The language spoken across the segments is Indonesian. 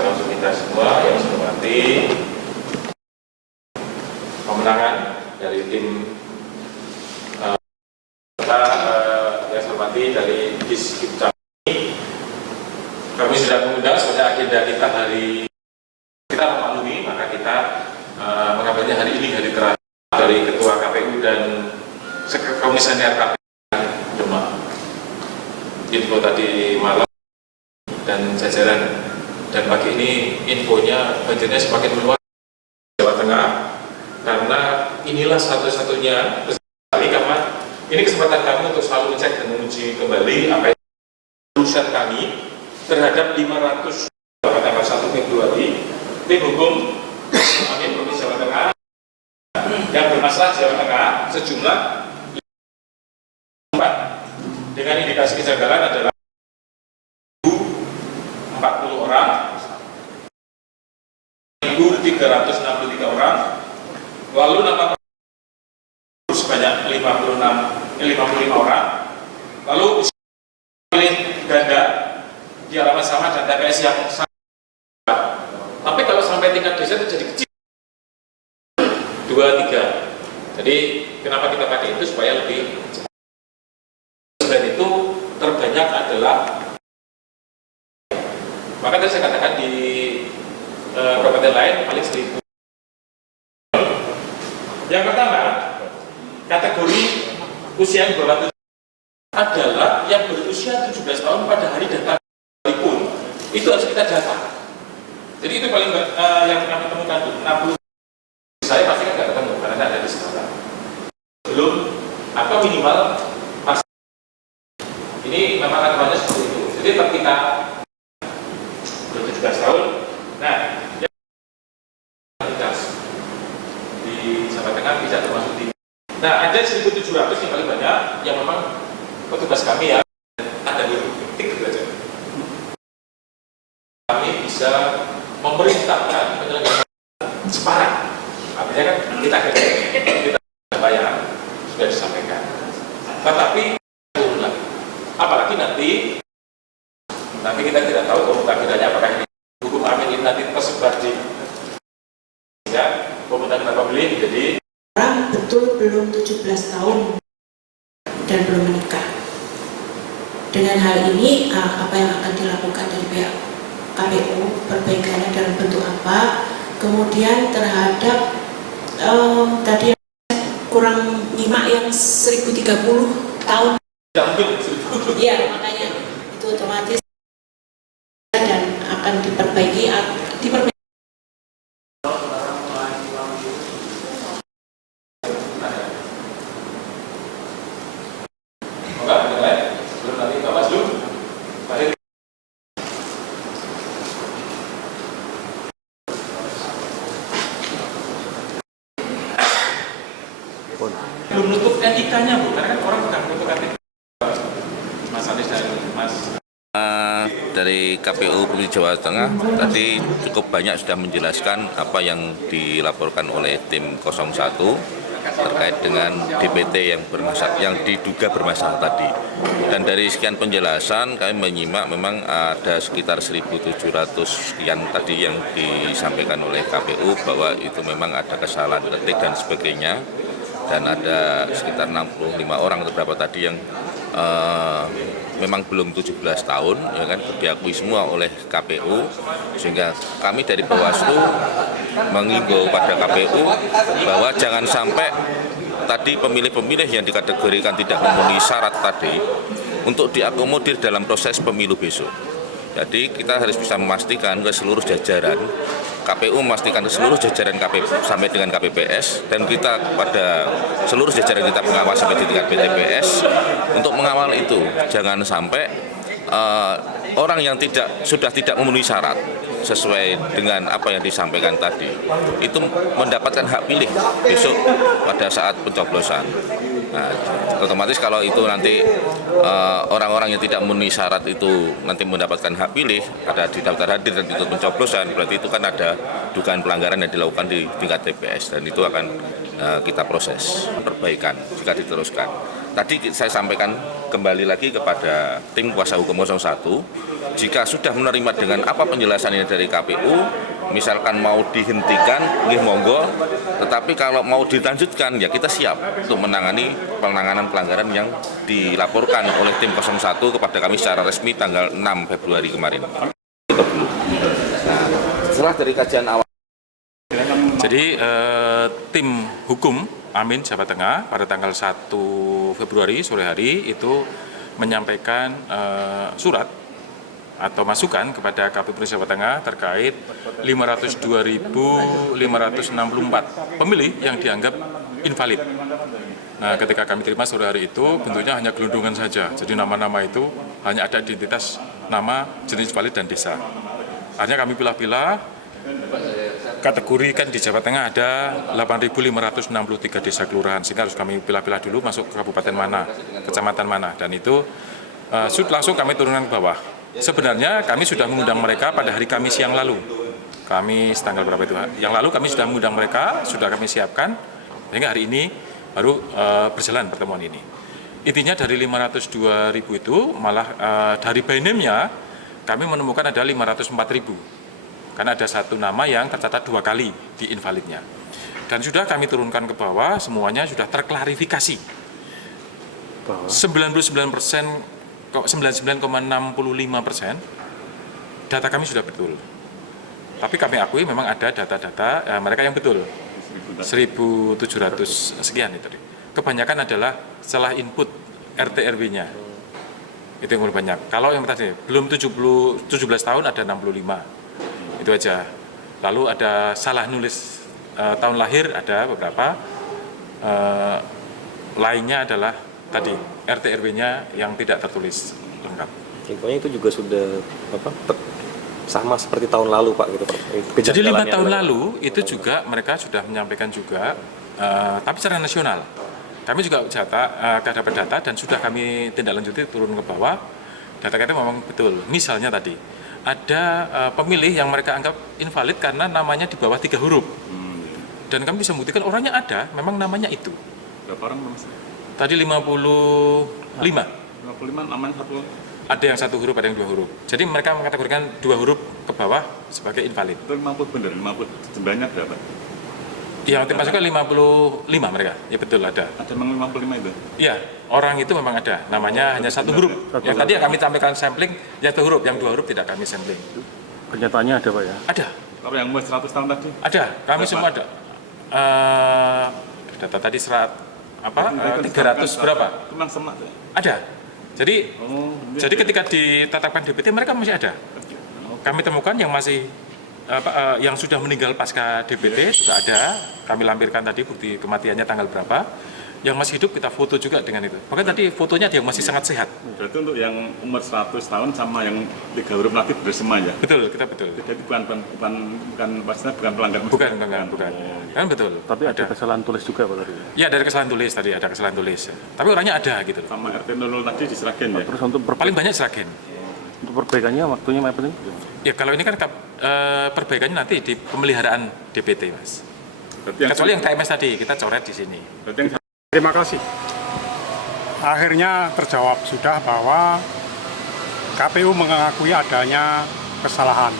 termasuk kita semua yang saya hormati pemenangan dari tim serta yang saya hormati dari Diskipcam. Kami sudah mengundang sebagai agenda kita hari kita memaklumi, maka kita mengambilnya hari ini hari terakhir dari Ketua KPU dan Komisioner KPU Demak. Info tadi malam dan jajaran, dan pagi ini infonya banjirnya semakin meluas di Jawa Tengah, karena inilah satu-satunya karena ini kesempatan kami untuk selalu ngecek dan menguji kembali apa yang urusan kami terhadap 500 pada tanggal 1 Februari tim hukum kami Provinsi Jawa Tengah yang bermasalah Jawa Tengah sejumlah 4 dengan indikasi kejanggalan adalah 40 orang, 1.363 orang, lalu nama sebanyak 55 orang, lalu pilih ganda di alamat sama dan TPS yang sama. Tapi kalau sampai tingkat desa itu jadi kecil, 2-3. Jadi kenapa kita pakai itu supaya lebih cepat. Dan itu terbanyak adalah, maka tadi saya katakan di kabupaten lain paling 1.000. Yang pertama, kategori usia yang bawah 7 adalah yang berusia 17 tahun pada hari data pun itu harus kita data. Jadi itu paling yang kami temukan 60. Saya pasti kan nggak ketemu karena tidak ada di sekolah. Belum atau minimal pas. Ini memang aturannya seperti itu. Jadi tetap kita 17 tahun. Nah, yang di Jawa Tengah tidak termasuk di. Nah, ada 1.700 yang paling banyak yang memang petugas kami ya ada di titik belajar. Kami bisa memerintahkan penyelenggaraan separah. Artinya kan kita bayar sudah disampaikan. Tetapi apalagi nanti kita tidak tahu komutasinya apakah ini hukum amin ini nanti tersebar di ya komutasi apa beli jadi orang betul belum 17 tahun dan belum menikah. Dengan hal ini apa yang akan dilakukan dari pihak KPU, perbaikannya dalam bentuk apa, kemudian terhadap tadi kurang nyimak yang 1030 tahun. tidak mungkin. Iya, makanya itu otomatis dan akan diperbaiki. Belum nutup etikanya Bu, karena kan orang sedang menutup etika. Mas Anies dan Mas dari KPU Provinsi Jawa Tengah tadi cukup banyak sudah menjelaskan apa yang dilaporkan oleh tim 01 terkait dengan DPT yang diduga bermasalah tadi. Dan dari sekian penjelasan kami menyimak memang ada sekitar 1.700 sekian tadi yang disampaikan oleh KPU bahwa itu memang ada kesalahan ketik dan sebagainya. Dan ada sekitar 65 orang atau berapa tadi yang memang belum 17 tahun, ya kan, diakui semua oleh KPU, sehingga kami dari Bawaslu mengimbau pada KPU bahwa jangan sampai tadi pemilih-pemilih yang dikategorikan tidak memenuhi syarat tadi untuk diakomodir dalam proses pemilu besok. Jadi kita harus bisa memastikan ke seluruh jajaran KPU, memastikan ke seluruh jajaran KPU sampai dengan KPPS, dan kita pada seluruh jajaran kita pengawas sampai di tingkat PTPS untuk mengawal itu. Jangan sampai orang yang sudah tidak memenuhi syarat sesuai dengan apa yang disampaikan tadi itu mendapatkan hak pilih besok pada saat pencoblosan. Nah, otomatis kalau itu nanti orang-orang yang tidak memenuhi syarat itu nanti mendapatkan hak pilih, ada di daftar hadir dan ikut pencoblosan, berarti itu kan ada dugaan pelanggaran yang dilakukan di tingkat TPS, dan itu akan kita proses perbaikan jika diteruskan. Tadi saya sampaikan kembali lagi kepada tim kuasa hukum 01 jika sudah menerima dengan apa penjelasannya dari KPU, misalkan mau dihentikan, nggih monggo, tetapi kalau mau dilanjutkan ya kita siap untuk menangani penanganan pelanggaran yang dilaporkan oleh tim 01 kepada kami secara resmi tanggal 6 Februari kemarin. Setelah dari kajian awal. Jadi tim hukum Amin Jawa Tengah pada tanggal 1 Februari sore hari itu menyampaikan surat atau masukan kepada KPU Provinsi Jawa Tengah terkait 502.564 pemilih yang dianggap invalid. Nah, ketika kami terima sore hari itu bentuknya hanya gelondongan saja. Jadi nama-nama itu hanya ada identitas nama, jenis valid dan desa. Akhirnya kami pilah-pilah, kategorikan di Jawa Tengah ada 8.563 desa kelurahan, sehingga harus kami pilah-pilah dulu masuk ke kabupaten mana, kecamatan mana, dan itu langsung kami turunkan ke bawah. Sebenarnya kami sudah mengundang mereka pada hari Kamis yang lalu. Kamis tanggal berapa itu? Yang lalu kami sudah mengundang mereka, sudah kami siapkan, sehingga hari ini baru berjalan pertemuan ini. Intinya dari 502.000 itu malah dari by name-nya kami menemukan ada 504.000. Karena ada satu nama yang tercatat 2 kali di invalidnya. Dan sudah kami turunkan ke bawah, semuanya sudah terklarifikasi. 99,65% data kami sudah betul. Tapi kami akui memang ada data-data mereka yang betul. 1.700 sekian itu. Kebanyakan adalah salah input RT RW-nya. Itu yang lebih banyak. Kalau yang tadi belum 17 tahun ada 65. Itu aja. Lalu ada salah nulis tahun lahir ada beberapa. Lainnya adalah tadi RT RW-nya yang tidak tertulis lengkap. Infonya itu juga sudah sama seperti tahun lalu Pak gitu Pak. Jadi 5 tahun lalu itu juga mereka sudah menyampaikan juga, tapi secara nasional. Kami juga dapat data dan sudah kami tindak lanjuti turun ke bawah. Data kita memang betul. Misalnya tadi ada pemilih yang mereka anggap invalid karena namanya di bawah 3 huruf. Dan kami bisa membuktikan orangnya ada, memang namanya itu. Berapa orang Mas? Tadi 55. 55 namanya satu. Ada yang 1 huruf, ada yang 2 huruf. Jadi mereka mengkategorikan 2 huruf ke bawah sebagai invalid. Itu 50 benar, 50 jumlahnya berapa? Yang termasuknya 55 mereka, ya betul ada. Ada memang 55 itu? Iya, orang itu memang ada, namanya hanya 1 huruf. Yang tadi yang kami sampaikan sampling, yang 1 huruf, yang 2 huruf tidak kami sampling. Kenyataannya ada Pak ya? Ada. Kalau yang umur 100 tahun tadi? Ada, kami semua ada. Data tadi 300 berapa? Itu memang semak ya? Ada. Jadi ketika ditetapkan DPT mereka masih ada. Kami temukan yang masih yang sudah meninggal pasca DPT juga ada. Kami lampirkan tadi bukti kematiannya tanggal berapa. Yang masih hidup kita foto juga dengan itu. Bahkan tadi fotonya dia masih sangat sehat. Berarti untuk yang umur 100 tahun sama yang 3 huruf lagi bersama ya? Betul, kita betul. Jadi bukan pelanggar. Bukan. Kan betul. Tapi ada kesalahan tulis juga Pak tadi? Ya, dari kesalahan tulis tadi ada kesalahan tulis. Tapi orangnya ada gitu. Sama RT 00 tadi diserahkan ya? Terus untuk Paling banyak Sragen. Untuk perbaikannya waktunya apa penting? Ya kalau ini kan perbaikannya nanti di pemeliharaan DPT Mas. Kecuali yang KMS tadi kita coret di sini. Terima kasih. Akhirnya terjawab sudah bahwa KPU mengakui adanya kesalahan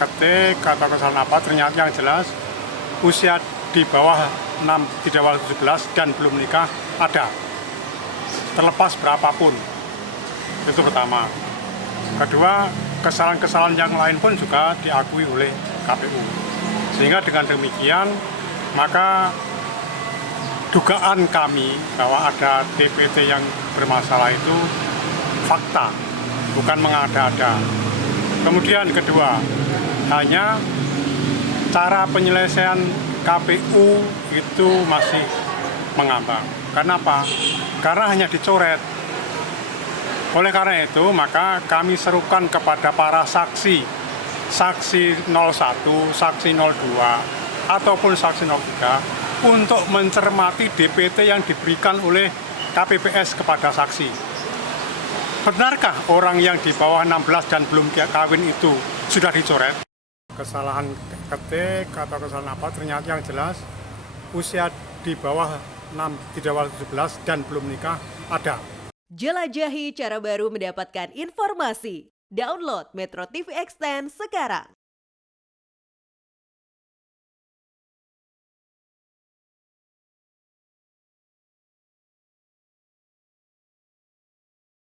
ketik atau kesalahan apa, ternyata yang jelas usia di bawah 17 dan belum nikah ada, terlepas berapapun. Itu pertama. Kedua, kesalahan-kesalahan yang lain pun juga diakui oleh KPU. Sehingga dengan demikian maka dugaan kami bahwa ada DPT yang bermasalah itu fakta, bukan mengada-ada. Kemudian kedua, hanya cara penyelesaian KPU itu masih mengambang. Kenapa? Karena hanya dicoret. Oleh karena itu, maka kami serukan kepada para saksi 01, saksi 02, ataupun saksi 03, untuk mencermati DPT yang diberikan oleh KPPS kepada saksi. Benarkah orang yang di bawah 16 dan belum kawin itu sudah dicoret? Kesalahan ketik atau kesalahan apa, ternyata yang jelas usia di bawah 17 dan belum nikah ada. Jelajahi cara baru mendapatkan informasi. Download Metro TV Extend sekarang.